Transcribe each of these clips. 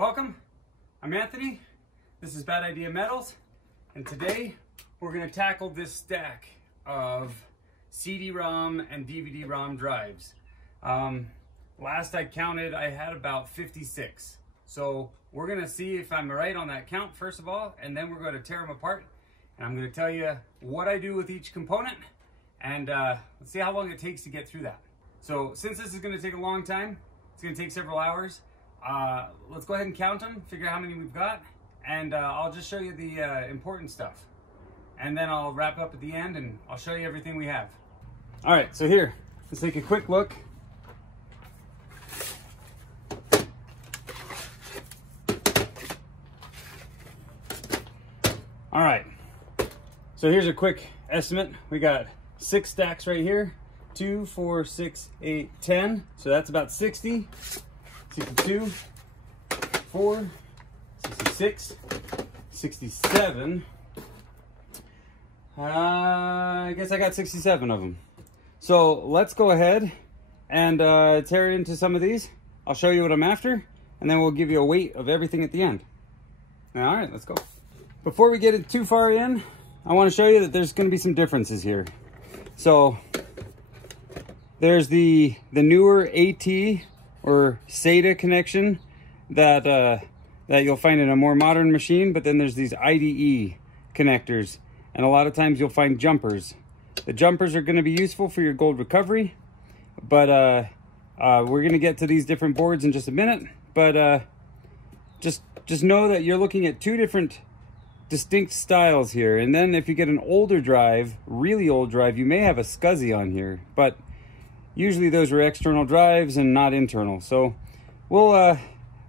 Welcome, I'm Anthony, this is Bad Idea Metals, and today we're going to tackle this stack of CD-ROM and DVD-ROM drives. Last I counted, I had about 56. So we're going to see if I'm right on that count first of all, and then we're going to tear them apart, and I'm going to tell you what I do with each component, and let's see how long it takes to get through that. So since this is going to take a long time, it's going to take several hours. Let's go ahead and count them, figure out how many we've got, and I'll just show you the important stuff. And then I'll wrap up at the end and I'll show you everything we have. All right, so here, let's take a quick look. All right, so here's a quick estimate. We got 6 stacks right here, 2, 4, 6, 8, 10. So that's about 60. 62, 4, 66, 67. I guess I got 67 of them. So let's go ahead and tear into some of these. I'll show you what I'm after, and then we'll give you a weight of everything at the end. All right, let's go. Before we get it too far in, I want to show you that there's going to be some differences here. So there's the newer AT or SATA connection that that you'll find in a more modern machine, but then there's these IDE connectors, and a lot of times you'll find jumpers. The jumpers are going to be useful for your gold recovery, but we're going to get to these different boards in just a minute. But just know that you're looking at 2 different distinct styles here, and then if you get an older drive, really old drive, you may have a SCSI on here, but usually those are external drives and not internal. So we're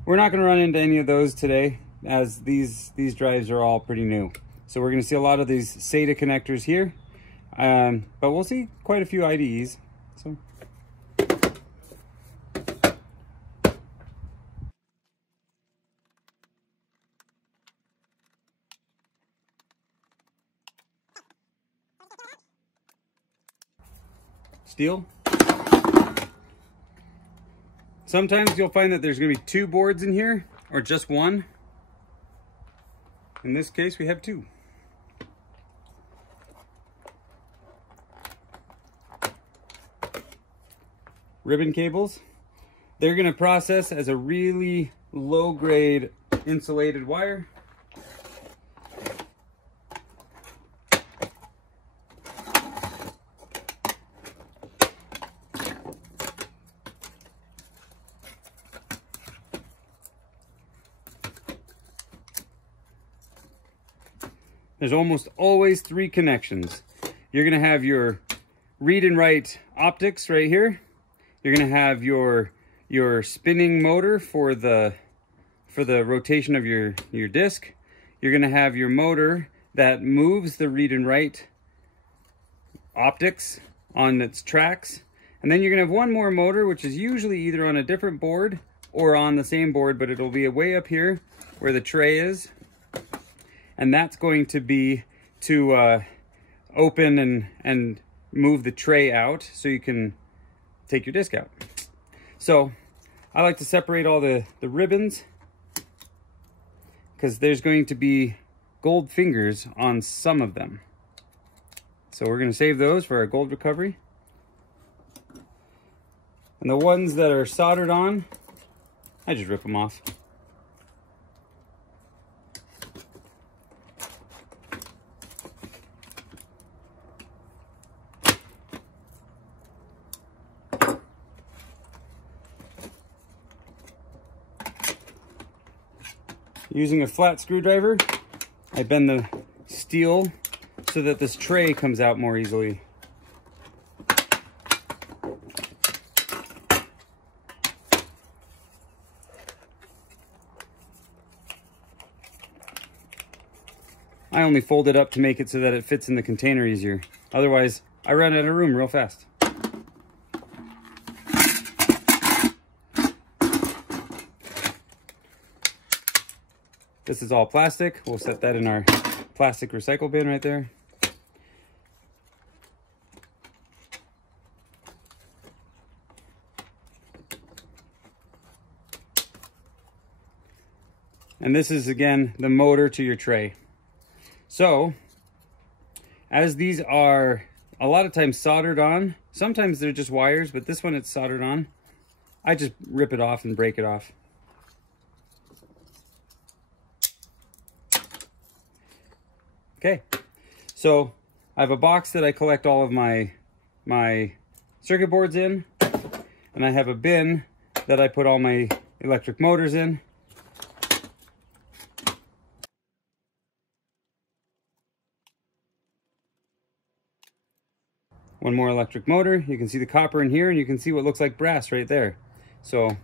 not going to run into any of those today, as these drives are all pretty new. So we're going to see a lot of these SATA connectors here, but we'll see quite a few IDEs. So steel. Sometimes you'll find that there's going to be 2 boards in here, or just 1. In this case, we have 2. Ribbon cables. They're going to process as a really low-grade insulated wire. There's almost always 3 connections. You're going to have your read and write optics right here. You're going to have your spinning motor for the rotation of your disc. You're going to have your motor that moves the read and write optics on its tracks. And then you're going to have one more motor, which is usually either on a different board or on the same board, but it'll be way up here where the tray is. And that's going to be to open and move the tray out so you can take your disc out. So I like to separate all the ribbons, because there's going to be gold fingers on some of them. So we're going to save those for our gold recovery. And the ones that are soldered on, I just rip them off. Using a flat screwdriver, I bend the steel so that this tray comes out more easily. I only fold it up to make it so that it fits in the container easier. Otherwise, I run out of room real fast. This is all plastic. We'll set that in our plastic recycle bin right there. And this is, again, the motor to your tray. So, as these are a lot of times soldered on, sometimes they're just wires, but this one it's soldered on, I just rip it off and break it off. Okay, so I have a box that I collect all of my circuit boards in, and I have a bin that I put all my electric motors in. One more electric motor. You can see the copper in here, and you can see what looks like brass right there. So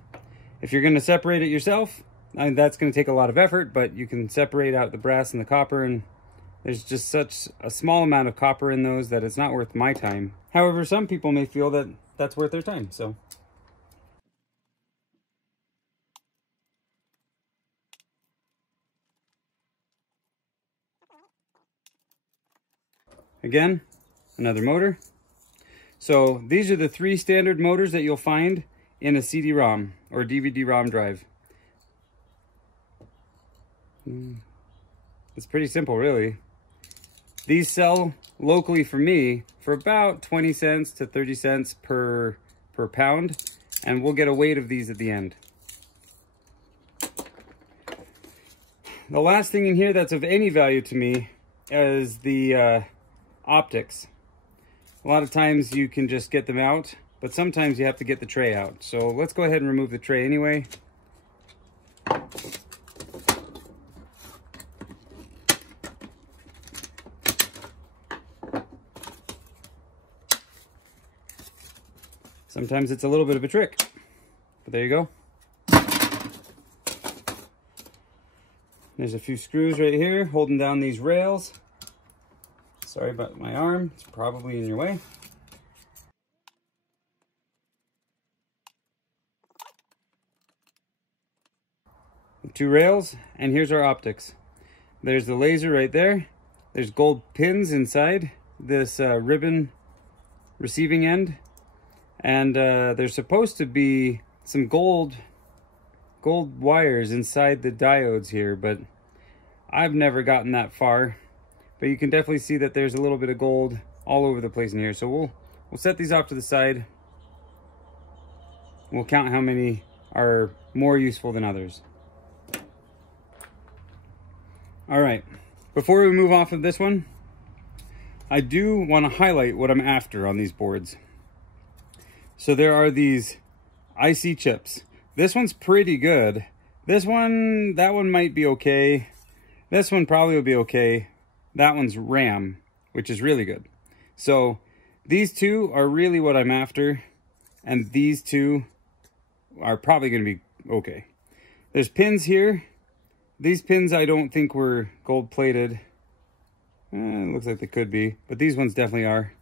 if you're going to separate it yourself, that's going to take a lot of effort, but you can separate out the brass and the copper, and there's just such a small amount of copper in those that it's not worth my time. However, some people may feel that that's worth their time, so. Again, another motor. So these are the 3 standard motors that you'll find in a CD-ROM or DVD-ROM drive. It's pretty simple, really. These sell locally for me for about 20 cents to 30 cents per pound, and we'll get a weight of these at the end. The last thing in here that's of any value to me is the optics. A lot of times you can just get them out, but sometimes you have to get the tray out. So let's go ahead and remove the tray anyway. Sometimes it's a little bit of a trick, but there you go. There's a few screws right here holding down these rails. Sorry about my arm, it's probably in your way. The 2 rails, and here's our optics. There's the laser right there. There's gold pins inside this ribbon receiving end. And there's supposed to be some gold wires inside the diodes here, but I've never gotten that far. But you can definitely see that there's a little bit of gold all over the place in here. So we'll set these off to the side. We'll count how many are more useful than others. All right, before we move off of this one, I do want to highlight what I'm after on these boards. So there are these IC chips. This one's pretty good. That one might be okay. This one probably will be okay. That one's RAM, which is really good. So these 2 are really what I'm after, and these 2 are probably going to be okay. There's pins here. These pins I don't think were gold plated. It looks like they could be, but these ones definitely are.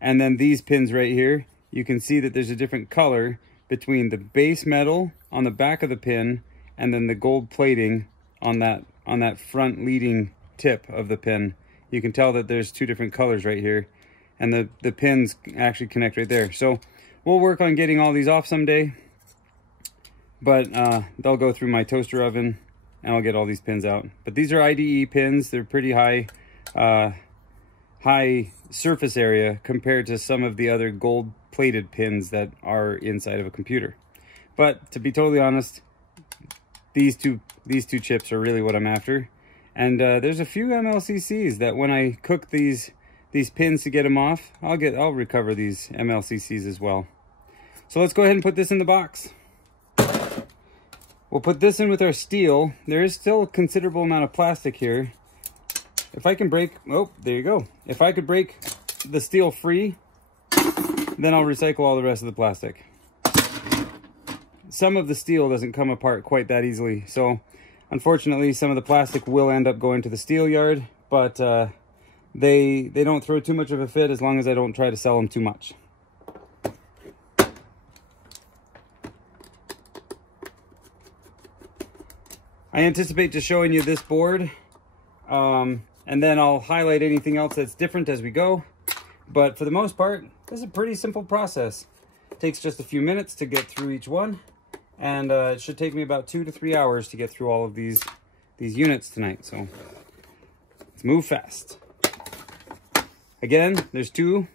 And then these pins right here, you can see that there's a different color between the base metal on the back of the pin and then the gold plating on that front leading tip of the pin. You can tell that there's 2 different colors right here, and the pins actually connect right there. So we'll work on getting all these off someday, but they'll go through my toaster oven and I'll get all these pins out. But these are IDE pins. They're pretty high surface area compared to some of the other gold plated pins that are inside of a computer. But to be totally honest, these two chips are really what I'm after. And there's a few MLCCs that when I cook these pins to get them off, I'll recover these MLCCs as well. So let's go ahead and put this in the box. We'll put this in with our steel. There is still a considerable amount of plastic here. If I can break, oh, there you go. If I could break the steel free, then I'll recycle all the rest of the plastic. Some of the steel doesn't come apart quite that easily, so unfortunately some of the plastic will end up going to the steel yard, but they don't throw too much of a fit as long as I don't try to sell them too much. I anticipate just showing you this board, and then I'll highlight anything else that's different as we go. But for the most part, this is a pretty simple process. It takes just a few minutes to get through each one, and it should take me about 2 to 3 hours to get through all of these units tonight. So let's move fast. Again, there's 2,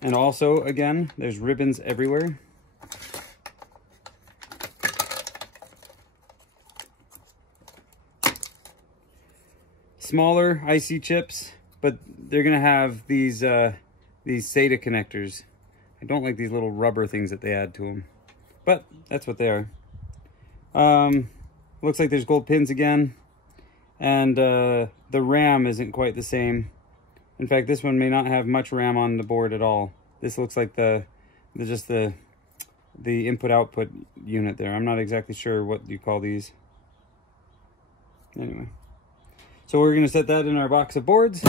and also again there's ribbons everywhere. Smaller IC chips, but they're gonna have these SATA connectors. I don't like these little rubber things that they add to them, but that's what they are. Looks like there's gold pins again, and the RAM isn't quite the same. In fact, this one may not have much RAM on the board at all. This looks like just the input-output unit there. I'm not exactly sure what you call these. Anyway. So we're going to set that in our box of boards.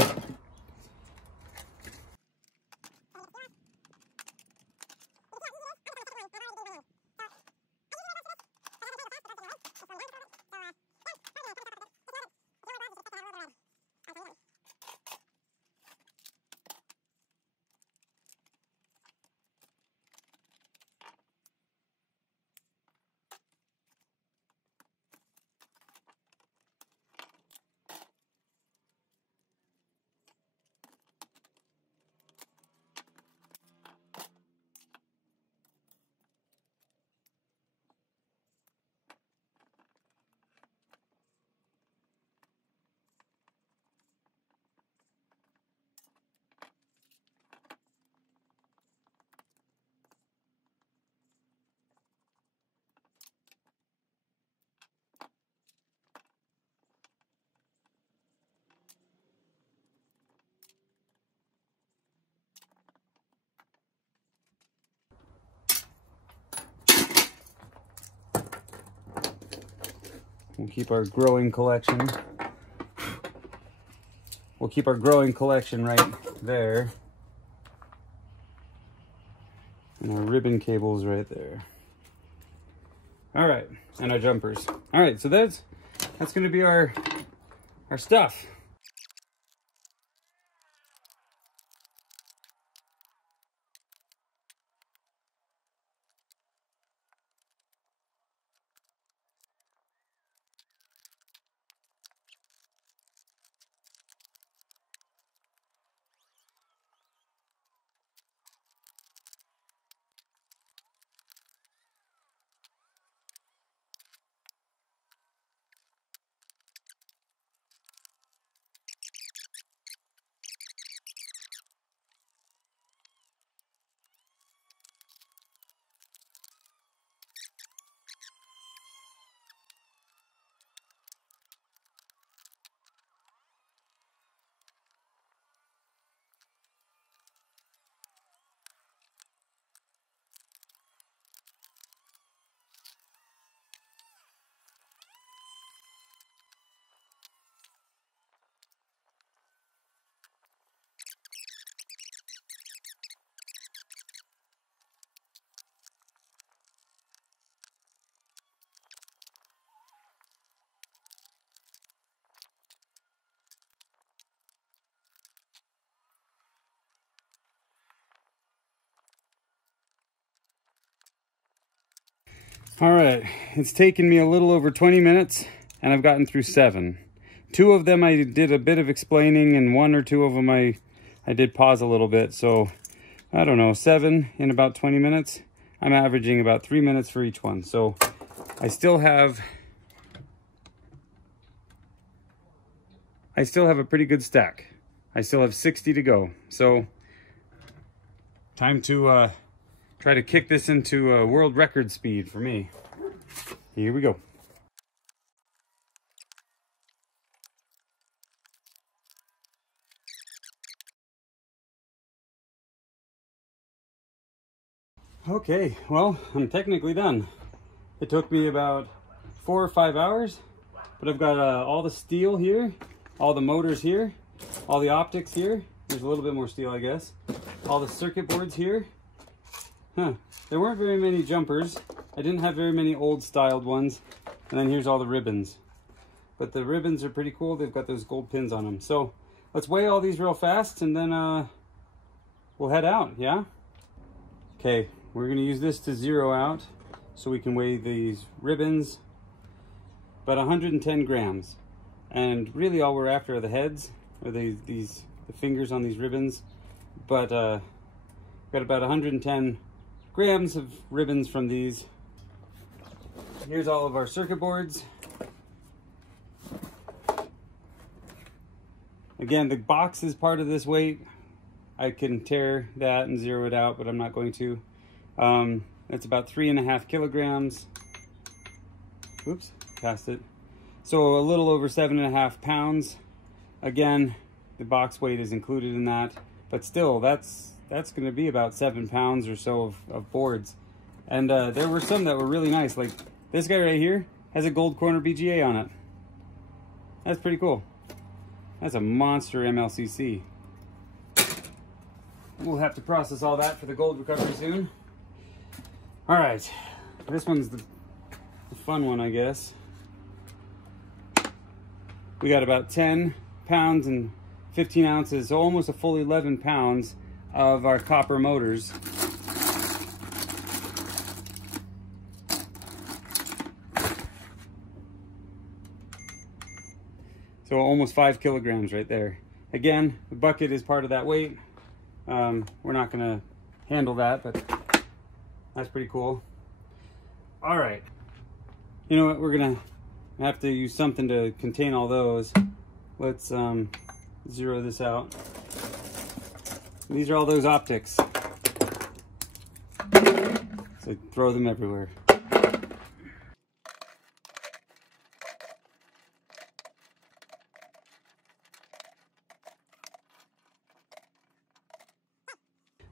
We'll keep our growing collection. We'll keep our growing collection right there. And our ribbon cables right there. All right, and our jumpers. All right, so that's going to be our stuff. All right, it's taken me a little over 20 minutes and I've gotten through 7. 2 of them I did a bit of explaining, and 1 or 2 of them I did pause a little bit. So I don't know, 7 in about 20 minutes. I'm averaging about 3 minutes for each one. So I still have a pretty good stack. I still have 60 to go. So time to try to kick this into a world record speed for me. Here we go. Okay, well, I'm technically done. It took me about 4 or 5 hours, but I've got all the steel here, all the motors here, all the optics here. There's a little bit more steel, I guess. All the circuit boards here. There weren't very many jumpers. I didn't have very many old styled ones. And then here's all the ribbons. But the ribbons are pretty cool. They've got those gold pins on them. So let's weigh all these real fast and then we'll head out, yeah? Okay, we're going to use this to zero out so we can weigh these ribbons. About 110 grams. And really all we're after are the heads, or the fingers on these ribbons. But got about 110 grams of ribbons from these. Here's all of our circuit boards. Again, the box is part of this weight. I can tear that and zero it out, but I'm not going to. That's about 3.5 kilograms. Oops, passed it. So a little over 7.5 pounds. Again, the box weight is included in that, but still, that's going to be about 7 pounds or so of boards. And there were some that were really nice, like this guy right here has a gold corner BGA on it. That's pretty cool. That's a monster MLCC. We'll have to process all that for the gold recovery soon. All right, this one's the fun one, I guess. We got about 10 pounds and 15 ounces, so almost a full 11 pounds of our copper motors. So almost 5 kilograms right there. Again, the bucket is part of that weight. We're not gonna handle that, but that's pretty cool. All right, you know what, we're gonna have to use something to contain all those. Let's zero this out. These are all those optics. So throw them everywhere.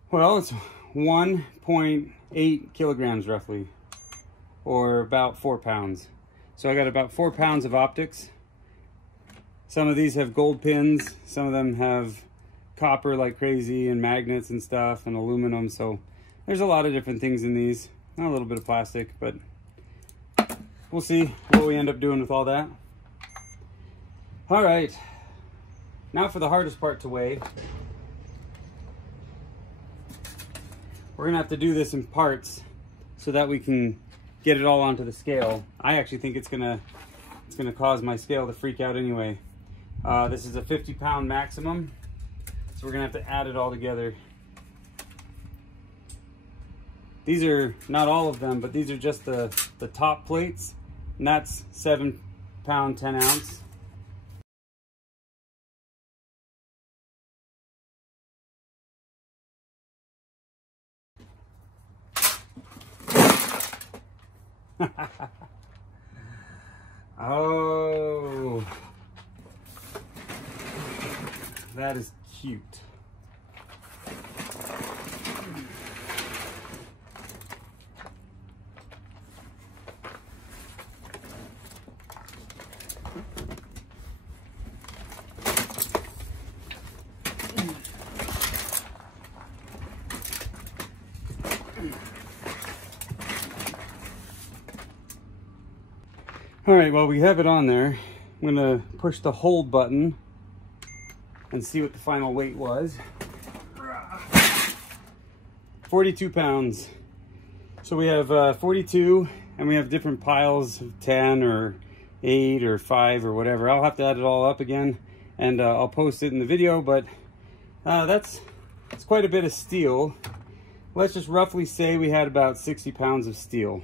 Well, it's 1.8 kilograms roughly, or about 4 pounds. So I got about 4 pounds of optics. Some of these have gold pins, some of them have copper like crazy, and magnets and stuff, and aluminum. So there's a lot of different things in these. Not a little bit of plastic, but we'll see what we end up doing with all that. All right, now for the hardest part to weigh. We're gonna have to do this in parts so that we can get it all onto the scale. I actually think it's gonna cause my scale to freak out anyway. This is a 50-pound maximum, so we're gonna have to add it all together. These are not all of them, but these are just the top plates, and that's 7 pound 10 ounce. Oh, that is cute. All right, well, we have it on there. I'm gonna push the hold button and see what the final weight was. 42 pounds. So we have 42, and we have different piles of 10 or 8 or 5 or whatever. I'll have to add it all up again, and I'll post it in the video, but that's quite a bit of steel. Let's just roughly say we had about 60 pounds of steel.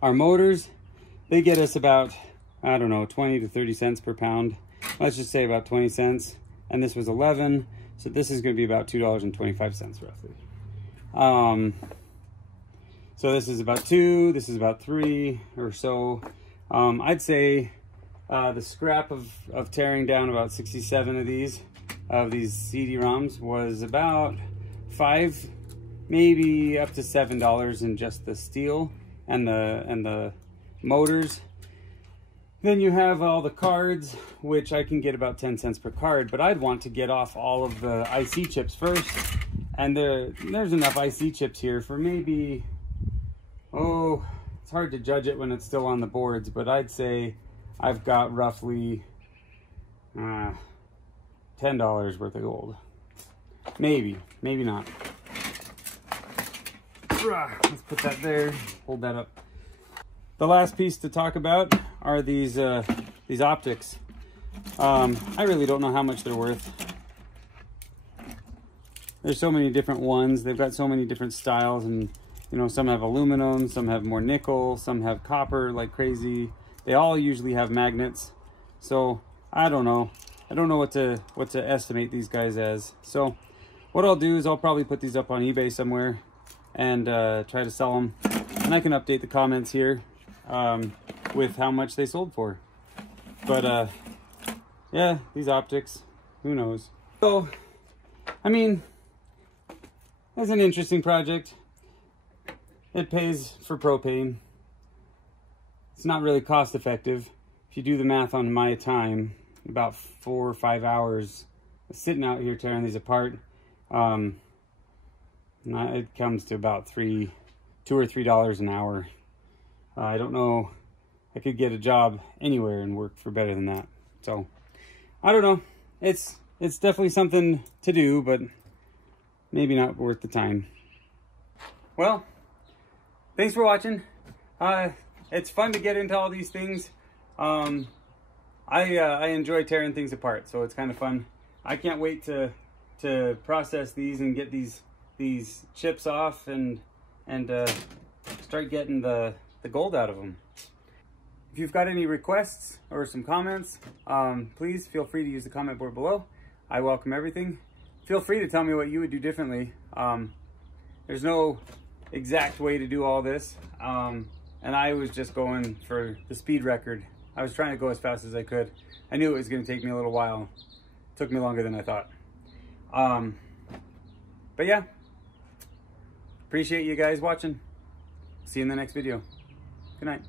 Our motors, they get us about, I don't know, 20 to 30 cents per pound. Let's just say about 20 cents. And this was 11, so this is going to be about $2.25 roughly. So this is about 2, this is about 3 or so. I'd say the scrap of tearing down about 67 of these CD-ROMs was about $5, maybe up to $7 in just the steel and the motors. Then you have all the cards, which I can get about 10 cents per card, but I'd want to get off all of the IC chips first. And there's enough IC chips here for maybe, oh, it's hard to judge it when it's still on the boards, but I'd say I've got roughly $10 worth of gold. Maybe not. Let's put that there, hold that up. The last piece to talk about are these optics. I really don't know how much they're worth. There's so many different ones. They've got so many different styles, and you know, some have aluminum, some have more nickel, some have copper like crazy. They all usually have magnets. So I don't know. I don't know what to estimate these guys as. So what I'll do is I'll probably put these up on eBay somewhere and try to sell them. And I can update the comments here with how much they sold for. But yeah, these optics, who knows? So, I mean, it's an interesting project. It pays for propane. It's not really cost effective. If you do the math on my time, about 4 or 5 hours sitting out here tearing these apart, it comes to about $2 or $3 an hour. I don't know. I could get a job anywhere and work for better than that. So I don't know. It's definitely something to do, but maybe not worth the time. Well, thanks for watching. It's fun to get into all these things. I enjoy tearing things apart, so it's kind of fun. I can't wait to process these and get these chips off and start getting the gold out of them. If you've got any requests or some comments, please feel free to use the comment board below. I welcome everything. Feel free to tell me what you would do differently. There's no exact way to do all this, and I was just going for the speed record. I was trying to go as fast as I could. I knew it was going to take me a little while. It took me longer than I thought. But yeah, appreciate you guys watching. See you in the next video. Good night.